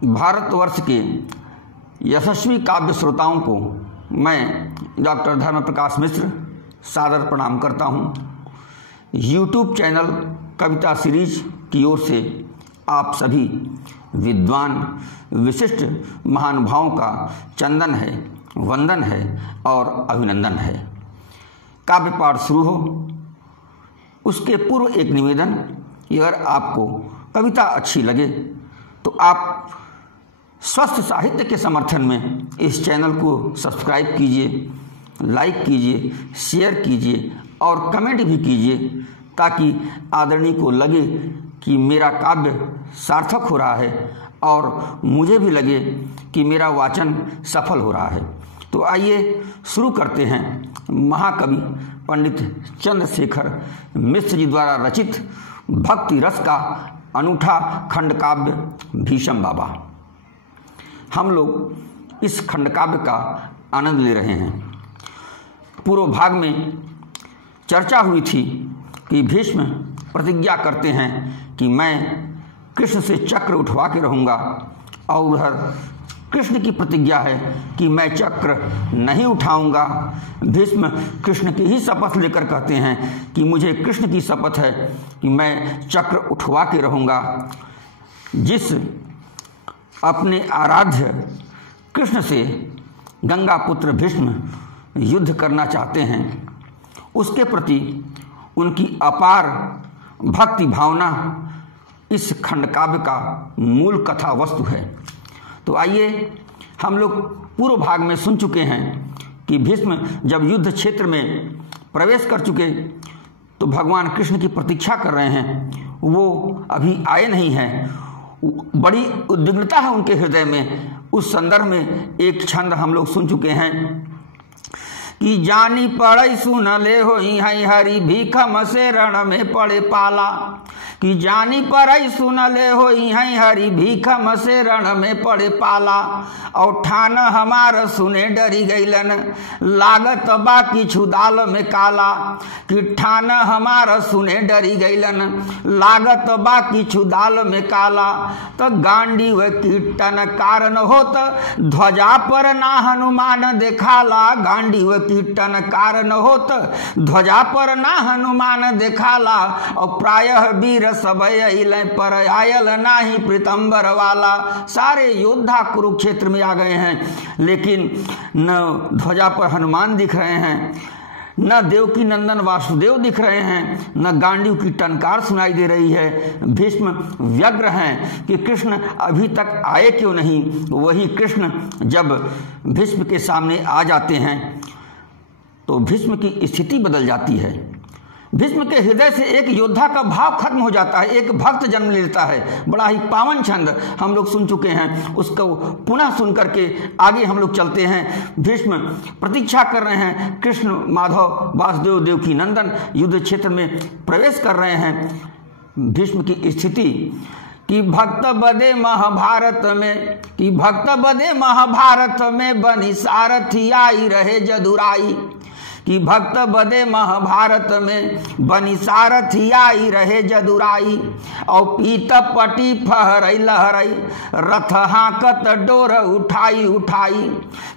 भारतवर्ष के यशस्वी काव्य श्रोताओं को मैं डॉक्टर धर्म प्रकाश मिश्र सादर प्रणाम करता हूँ। यूट्यूब चैनल कविता सीरीज की ओर से आप सभी विद्वान विशिष्ट महानुभावों का चंदन है, वंदन है और अभिनंदन है। काव्य पाठ शुरू हो उसके पूर्व एक निवेदन, अगर आपको कविता अच्छी लगे तो आप स्वस्थ साहित्य के समर्थन में इस चैनल को सब्सक्राइब कीजिए, लाइक कीजिए, शेयर कीजिए और कमेंट भी कीजिए, ताकि आदरणीय को लगे कि मेरा काव्य सार्थक हो रहा है और मुझे भी लगे कि मेरा वाचन सफल हो रहा है। तो आइए शुरू करते हैं महाकवि पंडित चंद्रशेखर मिश्र जी द्वारा रचित भक्ति रस का अनूठा खंड काव्य भीषम बाबा। हम लोग इस खंड काव्य का आनंद ले रहे हैं। पूर्व भाग में चर्चा हुई थी कि भीष्म प्रतिज्ञा करते हैं कि मैं कृष्ण से चक्र उठवा के रहूँगा, और उधर कृष्ण की प्रतिज्ञा है कि मैं चक्र नहीं उठाऊंगा। भीष्म कृष्ण की ही शपथ लेकर कहते हैं कि मुझे कृष्ण की शपथ है कि मैं चक्र उठवा के रहूँगा। जिस अपने आराध्य कृष्ण से गंगा पुत्र भीष्म युद्ध करना चाहते हैं, उसके प्रति उनकी अपार भक्ति भावना इस खंड काव्य का मूल कथा वस्तु है। तो आइए, हम लोग पूर्व भाग में सुन चुके हैं कि भीष्म जब युद्ध क्षेत्र में प्रवेश कर चुके तो भगवान कृष्ण की प्रतीक्षा कर रहे हैं, वो अभी आए नहीं हैं। बड़ी उद्विग्नता है उनके हृदय में। उस संदर्भ में एक छंद हम लोग सुन चुके हैं कि जानी पड़ई सुन ले हो हरि भीखम से रण में पड़े पाला, कि जानी पड़ई सुन ले हो हरि भीखम से रण में पड़े पाला, और ठान हमार सुने डरी गईलन लागत बाकी छुदाल में काला, कि ठान हमार सुने डरी गईलन लागत बाकी छुदाल में काला, तो गांडी व कीर्तन कारण होत ध्वजा पर ना हनुमान देखाला, गांडी व कीर्तन कारण होत ध्वजा पर ना हनुमान देखाला, और प्रायः वीर सब अइले पर आयल नाही पीताम्बर वाला। सारे योद्धा कुरुक्षेत्र में आ गए हैं, लेकिन न ध्वजा पर हनुमान दिख रहे हैं, न देवकी नंदन वासुदेव दिख रहे हैं, न गांडीव की टनकार सुनाई दे रही है। भीष्म व्यग्र हैं कि कृष्ण अभी तक आए क्यों नहीं। वही कृष्ण जब भीष्म के सामने आ जाते हैं तो भीष्म की स्थिति बदल जाती है। भीष्म के हृदय से एक योद्धा का भाव खत्म हो जाता है, एक भक्त जन्म लेता है। बड़ा ही पावन छंद हम लोग सुन चुके हैं, उसको पुनः सुन करके आगे हम लोग चलते हैं। भीष्म प्रतीक्षा कर रहे हैं, कृष्ण माधव वासुदेव देवकी नंदन युद्ध क्षेत्र में प्रवेश कर रहे हैं। भीष्म की स्थिति कि भक्त बदे महाभारत में, कि भक्त बदे महाभारत में बनी सारथी आई रहे जदुराई, कि भक्त बदे महाभारत में बनी सारथी आई रहे जदुराई, और पीत पटी फहरई लहरई रथ हाकत डोर उठाई उठाई,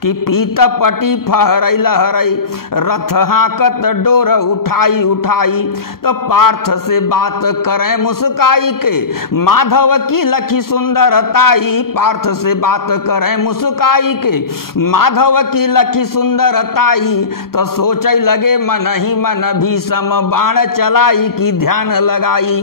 कि पीत पटी फहरई लहरई रथ हाकत डोर उठाई उठाई, तो पार्थ से बात करें मुस्काई के माधव की लखी सुंदरताई, पार्थ से बात करें मुस्काई के माधव की लखी सुंदरताई, तो सोच लगे मन ही मन भीषम बाण चलाई की ध्यान लगाई।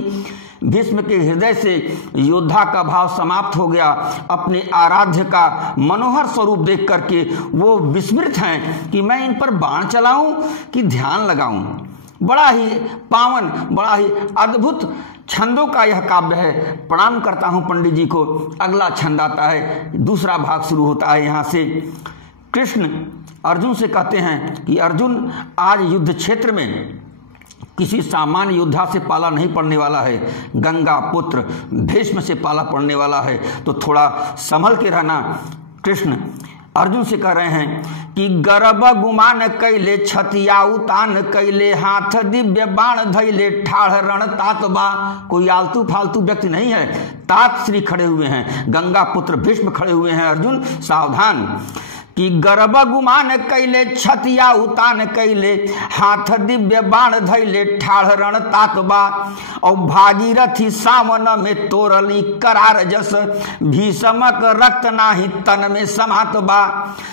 भीष्म के हृदय से योद्धा का भाव समाप्त हो गया। अपने आराध्य का मनोहर स्वरूप देख करके वो विस्मृत हैं कि मैं इन पर बाण चलाऊं कि ध्यान लगाऊं। बड़ा ही पावन, बड़ा ही अद्भुत छंदों का यह काव्य है। प्रणाम करता हूं पंडित जी को। अगला छंद आता है, दूसरा भाग शुरू होता है। यहाँ से कृष्ण अर्जुन से कहते हैं कि अर्जुन, आज युद्ध क्षेत्र में किसी सामान्य योद्धा से पाला नहीं पड़ने वाला है, गंगा पुत्र भीष्म से पाला पड़ने वाला है, तो थोड़ा संभल के रहना। कृष्ण अर्जुन से कह रहे हैं कि गर्भ गुमान कैले छतिया उतान कैले हाथ दिव्य बाण धैले ठाढ़ रण तातबा। कोई आलतू फालतू व्यक्ति नहीं है, तात श्री खड़े हुए हैं, गंगा पुत्र भीष्म खड़े हुए हैं। अर्जुन सावधान कि गर्भ गुमान कैले छतिया उतान कैले हाथ दिव्य बाण धैले ठाढ़ रण तातबा। और भागीरथी सावन में तोरली करार जस भीषमक रक्त नाही तन में समातबा।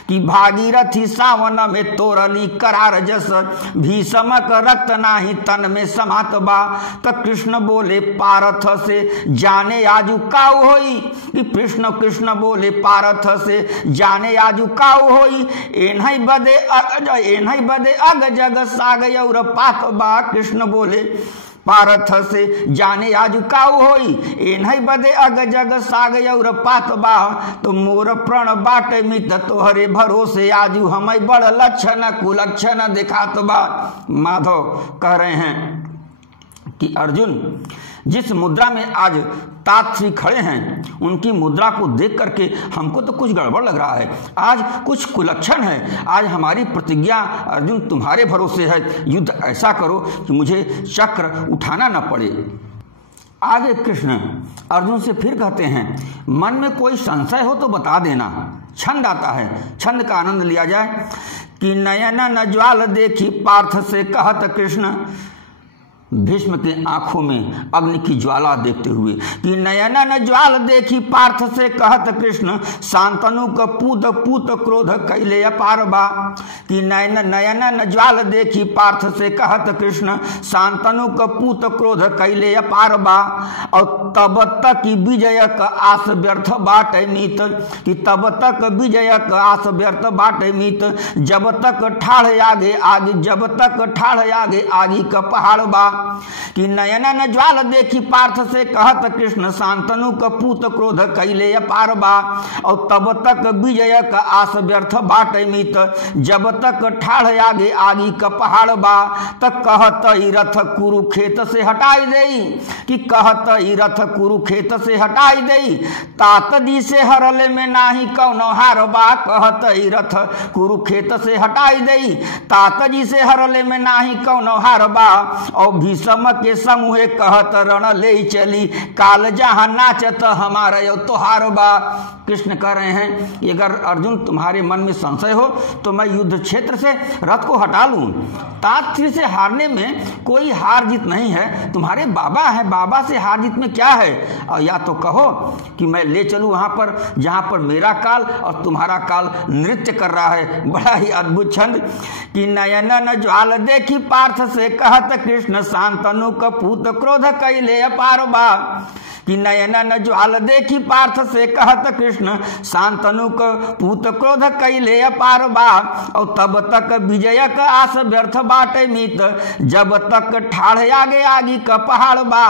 कि भागीरथी सावन में तोरली करार जस भीषमक रक्त नाही तन में समातबा। तो कृष्ण बोले पारथ से जाने आजू काऊ होई। कि कृष्ण कृष्ण बोले पारथ से जाने आजू काऊ होई। एनहि बदे अग जग साग और पातबा। कृष्ण बोले पारथ से जाने आजू काऊ होई। एनहि बदे अग जग साग और पातबा। तो मोर प्रण बाट मित तोहरे भरोसे आजू हमें बड़ लक्षण कुलक्षण दिखातबा। माधव कह रहे हैं कि अर्जुन जिस मुद्रा में आज तात श्री खड़े हैं उनकी मुद्रा को देख करके हमको तो कुछ गड़बड़ लग रहा है। आज कुछ कुलक्षण है। आज हमारी प्रतिज्ञा अर्जुन तुम्हारे भरोसे है, युद्ध ऐसा करो कि मुझे चक्र उठाना न पड़े। आगे कृष्ण अर्जुन से फिर कहते हैं मन में कोई संशय हो तो बता देना। छंद आता है, छंद का आनंद लिया जाए। कि नयन न ज्वाल देखी पार्थ से कहत कृष्ण। भीष्म के आंखों में अग्नि की ज्वाला देखते हुए। कि नयन न ज्वाल देखी पार्थ से कहत कृष्ण शांतनु का पूत पूत क्रोध कैले अपार बा। कि नयन न ज्वाल देखी पार्थ से कहत कृष्ण शांतनु का पूत क्रोध कैले अपार बा। और तब तक विजय का आस व्यर्थ बाट मीत। कि तब तक विजय का आस व्यर्थ बाट मीत। जब तक ठाढ़ आगे आगे जब तक ठाढ़ आगे आगे का पहाड़ बा। कि नयन न ज्वाल देखी पार्थ से कहत कृष्ण शांतनु का पूत क्रोध कैले अपार बा। और तब तक विजय का आस व्यर्थ बाट मीत। जब तक ठाढ़ आगे आगी का पहाड़ बा। तक कहत ई रथ कुरुखेत से हटाई देई। कि कहत ई रथ कुरुखेत से हटाई देई। तात जी से हरले में नाही कौनो हार बा। कहत ई रथ कुरुखेत से हटाई देई। तात जी से हरले में नाही कौनो हार बा। और भीषम के समूहे कहत रण ले चली काल जहां नाचत हमारा यो तोहार बा। कृष्ण कह रहे हैं कि अगर अर्जुन तुम्हारे मन में संशय हो तो मैं युद्ध क्षेत्र से रथ को हटा लूं। तात श्री से हारने में कोई हार जीत नहीं है। तुम्हारे बाबा हैं, बाबा से हार जीत में क्या है। और या तो कहो कि मैं ले चलूं वहां पर जहां पर मेरा काल और तुम्हारा काल नृत्य कर रहा है। बड़ा ही अद्भुत छंद। कि नयन न ज्वाल देखी पार्थ से कहत कृष्ण शांतनु का पूत क्रोध कैले अपार बा। कि नयन न ज्वाल देखी पार्थ से कहत कृष्ण शांतनु का पूत क्रोध कैले अपार बा। और तब तक विजय का आस व्यर्थ बाटे मीत। जब तक ठाढ़ आगे आगी का पहाड़ बा।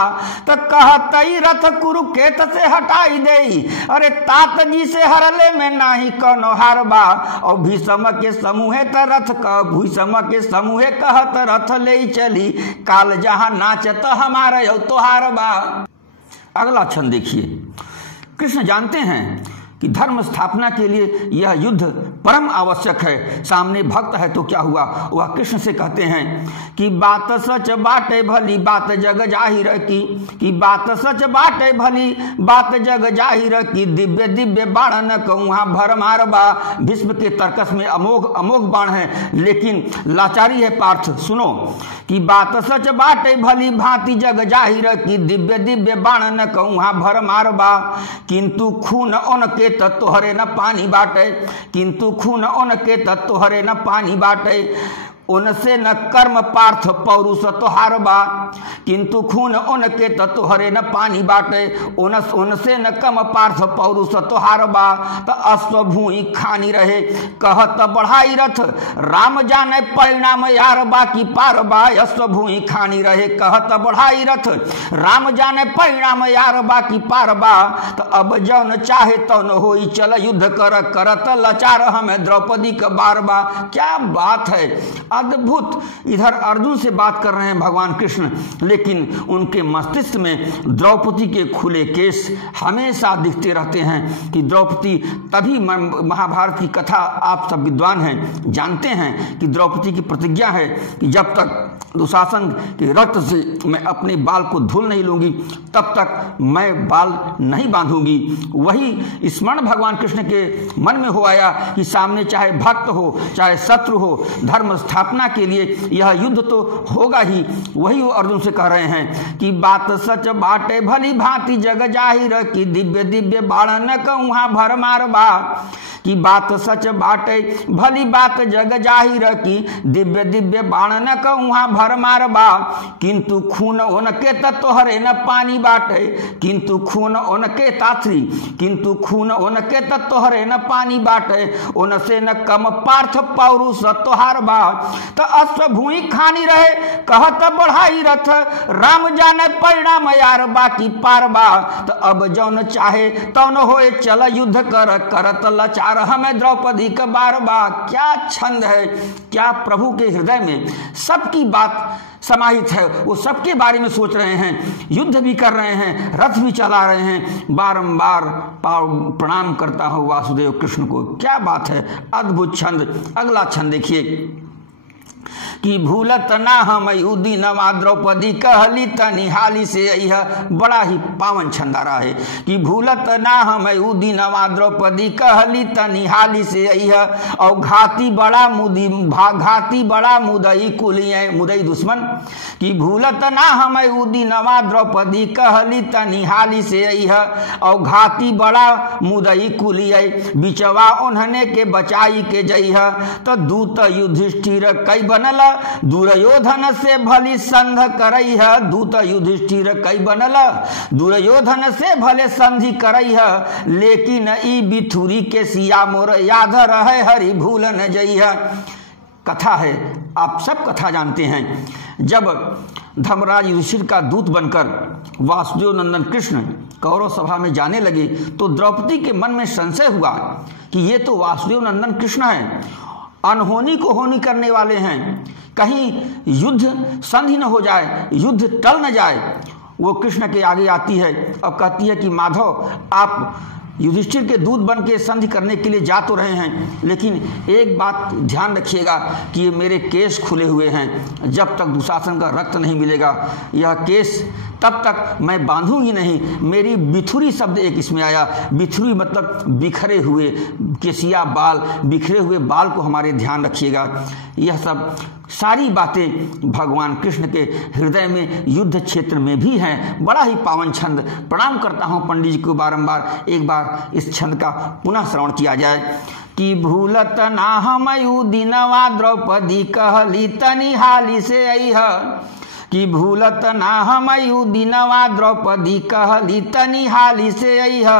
तो कहत ई रथ कुरुखेत से हटाई देई। अरे तात जी से हरले में नाही कौनो हार बा। और भीषम के समूहे त रथ का भीषम के समूहे कहत रथ ले चली काल जहां नाचत हमारा यो तोहार बा। अगला छंद देखिए। कृष्ण जानते हैं कि धर्म स्थापना के लिए यह युद्ध परम आवश्यक है। सामने भक्त है तो क्या हुआ। वह कृष्ण से कहते हैं कि बात सच बाटे भली बात जग जाहिर की। कि बात सच बाटे भली बात जग जाहिर की। दिव्य दिव्य बाण न कहूँ भर मार बा। भीष्म के तर्कस में अमोघ अमोघ बाण है लेकिन लाचारी है पार्थ। सुनो कि बात सच बाटे भली भांति जग जाहिर की। दिव्य दिव्य बाण न कहूँ भर मार बा। किंतु खून उनके तत्तोहरे न पानी बाटे। किंतु खून उनके तत्तोहरे न पानी बाटे। उनसे न कर्म पार्थ पौरुष तोहार बा। किंतु खून उनके तत्तोहरे न पानी बाटे। उनसे न कम पार्थ पौरुष तोहार बा। तो अश्व भूई खानी रहे कहत बढ़ाई रथ। राम जाने परिणाम यार बाकी पार बा। अश्व भूई खानी रहे कहत बढ़ाई रथ। राम जाने परिणाम यार बाकी पार बा। तो अब जौन चाहे तौन होई चल युद्ध कर करत लाचार हमें द्रौपदी का बार बा। क्या बात है। अद्भुत। इधर अर्जुन से बात कर रहे हैं भगवान कृष्ण, लेकिन उनके मस्तिष्क में द्रौपदी के खुले केस हमेशा दिखते रहते हैं कि द्रौपदी, तभी महाभारत की कथा आप सब विद्वान हैं, जानते हैं कि द्रौपदी की प्रतिज्ञा है कि जब तक दुशासन के रक्त से मैं अपने बाल को धुल नहीं लूंगी तब तक मैं बाल नहीं बांधूंगी। वही स्मरण भगवान कृष्ण के मन में हो आया कि सामने चाहे भक्त हो चाहे शत्रु हो, धर्म स्थापना के लिए यह युद्ध तो होगा ही। वही वो अर्जुन से कह रहे हैं कि बात सच बाटे भली भांति जग जाहिर की दिव्य दिव्य बाण कहूँ भर मार बा। कि बात सच बाटे भली बात जग जाहिर की दिव्य दिव्य बाण न कहूँ भर मार बा। किंतु खून उनके तोहरे न पानी बाटे, किंतु खून उनके ताथरी, किंतु खून उनके तोहरे न पानी बाटे। उनसे न कम पार्थ पौरुष तोहार बा। तो अश्व भूमि खानी रहे कहत बढ़ाई रथ, राम जाने परिणाम यार बाकी पार बा। तो अब जौन चाहे तौन होए चल युद्ध कर, करत लाचार हमें द्रौपदी का बार बार। क्या छंद है, क्या प्रभु के हृदय में सबकी बात समाहित है। वो सबके बारे में सोच रहे हैं, युद्ध भी कर रहे हैं, रथ भी चला रहे हैं, बारंबार प्रणाम करता हूं वासुदेव कृष्ण को। क्या बात है, अद्भुत छंद। अगला छंद देखिए कि भूलत ना हम नवा द्रौपदी कहली तनिहाली से। यह बड़ा ही पावन छंद आ रहा है कि भूलत ना हम नवा द्रौपदी कहली तनिहाली से। यह और घाती बड़ा मुदई कुलिये मुदई दुश्मन। कि भूलत ना हम नवा द्रौपदी कहली तनिहाली से। यह और घाती बड़ा मुदई कुलिये बिचवा उन्हने के बचाई के जइह। तो दूत युधिष्ठिर कई बनल दुर्योधन से भली संध करई है। दूत युधिष्ठिर कई बनल दुर्योधन से भले संधि करई है। लेकिन ई बिथुरी के सिया मोर याद रहे हरि भूल न जई है। कथा है, आप सब कथा जानते हैं। जब धर्मराज युधिष्ठिर का दूत बनकर वासुदेव नंदन कृष्ण कौरव सभा में जाने लगे तो द्रौपदी के मन में संशय हुआ कि ये तो वासुदेव नंदन कृष्ण है, अनहोनी को होनी करने वाले हैं, कहीं युद्ध संधि न हो जाए, युद्ध टल न जाए। वो कृष्ण के आगे आती है और कहती है कि माधव, आप युधिष्ठिर के दूत बन के संधि करने के लिए जा तो रहे हैं, लेकिन एक बात ध्यान रखिएगा कि ये मेरे केस खुले हुए हैं। जब तक दुशासन का रक्त नहीं मिलेगा यह केस तब तक मैं बांधूंगी नहीं। मेरी बिथुरी शब्द एक इसमें आया, बिथुरी मतलब बिखरे हुए केसिया बाल, बिखरे हुए बाल को हमारे ध्यान रखिएगा। यह सब सारी बातें भगवान कृष्ण के हृदय में युद्ध क्षेत्र में भी हैं। बड़ा ही पावन छंद। प्रणाम करता हूँ पंडित जी को बारंबार। एक बार इस छंद का पुनः श्रवण किया जाए कि भूलत ना हम दिनवा द्रौपदी कहली तनिहाली से अइह। कि भूलत ना हम दिनवा द्रौपदी कहली तनिहाली से अइह।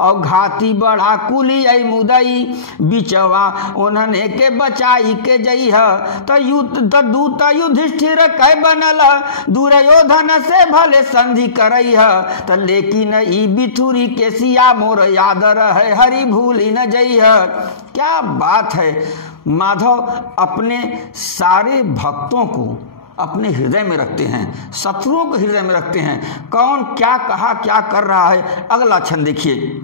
और घाती बड़ा कुली आई मुदई बिचवा उन्हने के बचाई के जइह। तो दूत युधिष्ठिर कै बनल दुर्योधन से भले संधि करइह। तो लेकिन ई बिथुरी के सिया मोर याद रहे हरि भूली न जइह। क्या बात है, माधव अपने सारे भक्तों को अपने हृदय में रखते हैं, शत्रुओं को हृदय में रखते हैं। कौन क्या कहा क्या कर रहा है, अगला छंद देखिए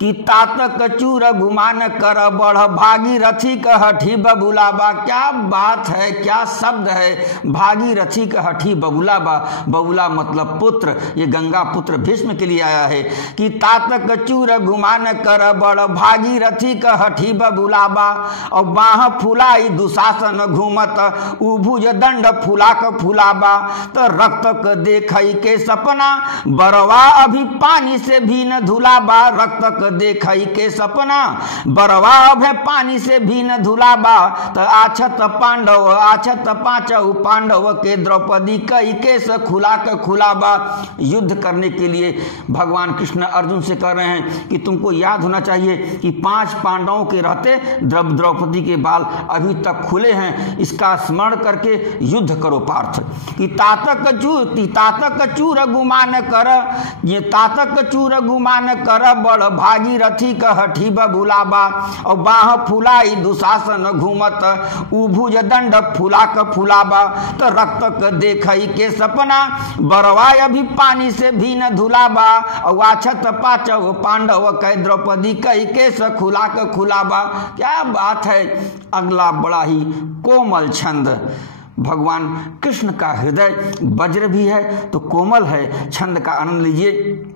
कि तात कचूर गुमान कर बढ़ भागीरथी कहठी बबुलाबा। क्या बात है, क्या शब्द है, भागीरथी कहठी बबुलाबा। बबुला मतलब पुत्र, ये गंगा पुत्र भीष्म के लिए आया है कि तात कचूर गुमान कर बढ़ भागीरथी कहठी बबुलाबा। और बाह फुलाई दुशासन घूमत उभुज दंड फुलाक फुलाबा। तो रक्त क देखई के सपना बरवा अभी पानी से भी न धुलाबा। रक्त देखई के सपना बरवा अभे पानी से भी न धुलाबा। तो आछत पांडव आछत पांचऊ पांडव के द्रौपदी कई केस खुला के खुलाबा। युद्ध करने के लिए भगवान कृष्ण अर्जुन से कह रहे हैं कि तुमको याद होना चाहिए कि 5 पांडवों के रहते द्रौपदी के बाल अभी तक खुले हैं। इसका स्मरण करके युद्ध करो पार्थ। कि तातक चूर गुमान कर, ये तातक चूर गुमान कर बड़ भागी भागीरथी कहठी बबुलाबा और बाह फुलाई दुशासन घूमत उभुज दंड फुलाक फुलाबा तो रक्त क देखई के सपना बरवाय अभी पानी से भी न धुलाबा और आछत पाचव पांडव कै द्रौपदी कई के खुलाक खुलाबा। क्या बात है। अगला बड़ा ही कोमल छंद। भगवान कृष्ण का हृदय वज्र भी है तो कोमल है। छंद का आनंद लीजिए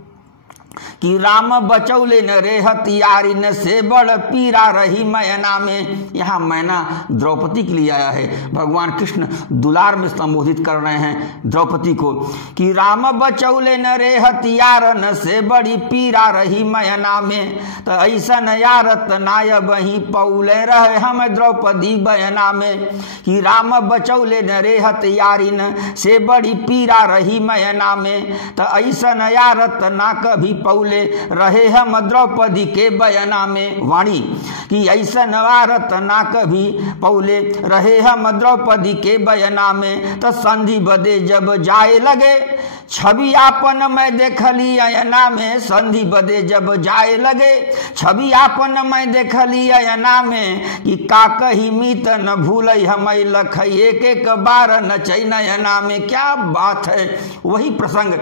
कि राम बचौले न रे हथियारी न से बड़ पीरा रही मैना में। यहाँ मैना द्रौपदी के लिए आया है। भगवान कृष्ण दुलार में संबोधित कर रहे हैं द्रौपदी को कि राम बचौले न रे हथियार न से बड़ी पीरा रही मैना में तो ऐसा न यारत नाय बही पौले रहे हम द्रौपदी बयना में। कि राम बचौले न रे हथियारी न से बड़ी पीरा रही मैना में तो ऐसा न यारत ना कभी पौले रहे हम द्रौपदी के बयना में। वाणी कि ऐसा नवारत ना कभी पौले रहे हम द्रौपदी के बयना में तो संधि बदे जब जाए लगे छवि आपन मैं देखली अयना में। संधि बदे जब जाए लगे छवि आपन मैं देखली अयना में कि का कही मीत न भूलई हम लख एक एक बार नचई नयना में। क्या बात है। वही प्रसंग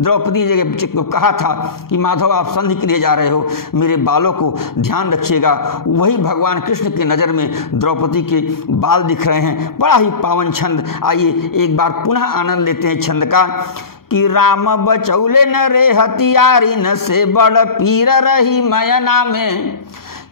द्रौपदी जी को कहा था कि माधव आप संधि के लिए जा रहे हो, मेरे बालों को ध्यान रखिएगा। वही भगवान कृष्ण की नज़र में द्रौपदी के बाल दिख रहे हैं। बड़ा ही पावन छंद। आइए एक बार पुनः आनंद लेते हैं छंद का कि राम बचौले न रे हथियारी न से बड़ पीर रही मैना में।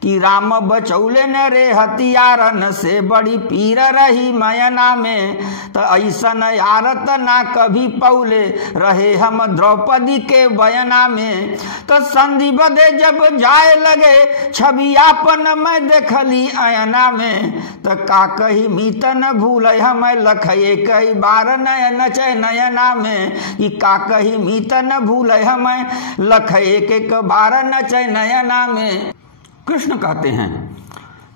कि राम बचौले न रे हथियार न से बड़ी पीर रही मैना में तो ऐसा न यारत ना कभी पौले रहे हम द्रौपदी के बयना में तो संधि बदे जब जाए लगे छवि आपन मैं देखली अयना में तो का कही मीत न भूले हम लखये कई बार नय नचय नयना में। कि का कही मीत न भूले हम लखये के बार नचय नयना में। कृष्ण कहते हैं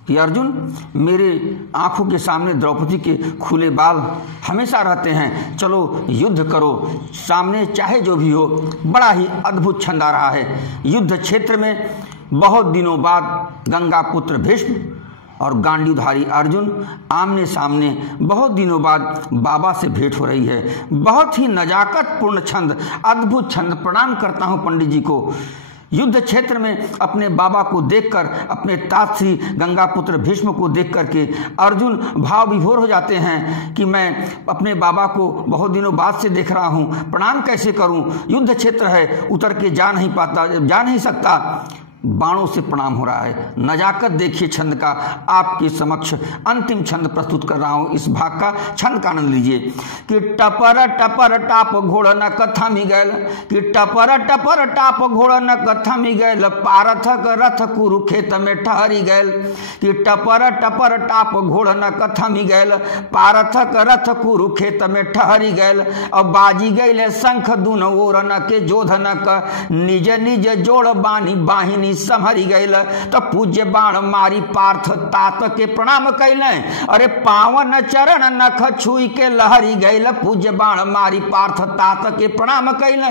कि अर्जुन मेरे आंखों के सामने द्रौपदी के खुले बाल हमेशा रहते हैं, चलो युद्ध करो सामने चाहे जो भी हो। बड़ा ही अद्भुत छंद आ रहा है। युद्ध क्षेत्र में बहुत दिनों बाद गंगा पुत्र भीष्म और गांडीवधारी अर्जुन आमने सामने बहुत दिनों बाद बाबा से भेंट हो रही है। बहुत ही नजाकत पूर्ण छंद, अद्भुत छंद। प्रणाम करता हूँ पंडित जी को। युद्ध क्षेत्र में अपने बाबा को देखकर, अपने तात श्री गंगा पुत्र भीष्म को देख करके अर्जुन भाव विभोर हो जाते हैं कि मैं अपने बाबा को बहुत दिनों बाद से देख रहा हूँ, प्रणाम कैसे करूँ। युद्ध क्षेत्र है, उतर के जा नहीं सकता। बाणों से प्रणाम हो रहा है। नजाकत देखिए छंद का। आपके समक्ष अंतिम छंद प्रस्तुत कर रहा हूं। इस भाग का छंद का आनंद लीजिए कि टपर टपर टाप घोड़ न कथा मी गैल। कि टपर टपर टाप घोड़ न कथा मी गैल पारथक रथ कुरुखेत में ठहरी गैल। कि टपर टपर टाप घोड़ न कथा मी गैल पारथक रथ कुरुखेत में ठहरी गैल। अब बाजी गैल शंख दुन ओरन के जोधनक निज निज जोड़ बानी बाहिनी संहरी गैल। तो पूज्य बाण मारी पार्थ तात के प्रणाम कैले। अरे पावन चरण नख छुई के लहरी गैल। पूज्य बाण मारी पार्थ तात के प्रणाम कैले।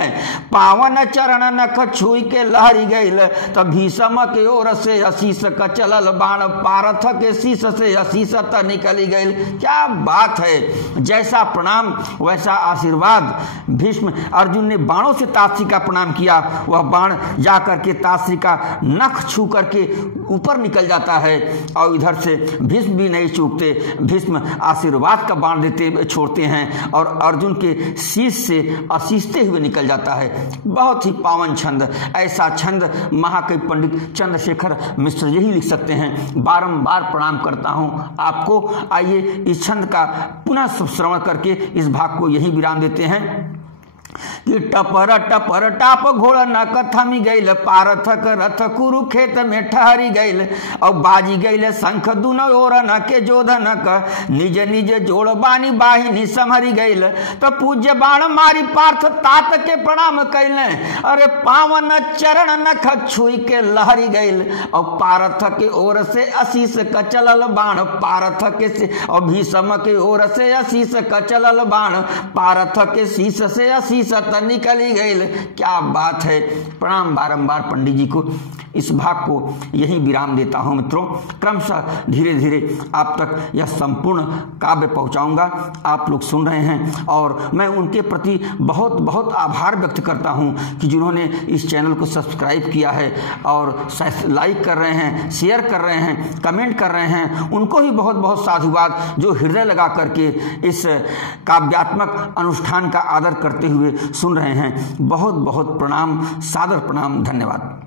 पावन चरण नख छुई के लहरी गैल। तो भीषम के ओर से अशीष का चलल बाण पार्थ के शीश से अशीष निकली गैल। क्या बात है। जैसा प्रणाम वैसा आशीर्वाद। भीष्म अर्जुन ने बाणों से तात्री का प्रणाम किया। वह बाण जाकर के तात्री का नख छू करके ऊपर निकल जाता है और इधर से भीष्म भी नहीं चूकते। भीष्म आशीर्वाद का बाण देते छोड़ते हैं और अर्जुन के शीश से अशीषते हुए निकल जाता है। बहुत ही पावन छंद। ऐसा छंद महाकवि पंडित चंद्रशेखर मिश्र यही लिख सकते हैं। बारंबार प्रणाम करता हूं आपको। आइए इस छंद का पुनः श्रवण करके इस भाग को यही विराम देते हैं कि टपर टपर टाप घोड़ न कथमी गैल पारथक रथ कुरुखेत में ठहरी गैल। और बाजी गैल शंख दुन ओरन के जोधनक निज निज जोड़ बानी बाहिनी संहरी गैल। तो पूज्य बाण मारी पार्थ तात के प्रणाम कैले। अरे पावन चरण नख छुई के लहरी गैल। और पारथ के ओर से अशीष का चलल बाण पारथ के से और भीषम के ओर से अशीष का चलल बाण पारथ के शीश से अशीष त निकली गई। क्या बात है, प्रणाम बारंबार पंडित जी को। इस भाग को यही विराम देता हूं मित्रों। क्रमशः धीरे धीरे आप तक यह संपूर्ण काव्य पहुंचाऊंगा। आप लोग सुन रहे हैं और मैं उनके प्रति बहुत बहुत आभार व्यक्त करता हूं कि जिन्होंने इस चैनल को सब्सक्राइब किया है और लाइक कर रहे हैं, शेयर कर रहे हैं, कमेंट कर रहे हैं। उनको ही बहुत बहुत साधुवाद जो हृदय लगा करके इस काव्यात्मक अनुष्ठान का आदर करते हुए सुन रहे हैं। बहुत बहुत प्रणाम, सादर प्रणाम, धन्यवाद।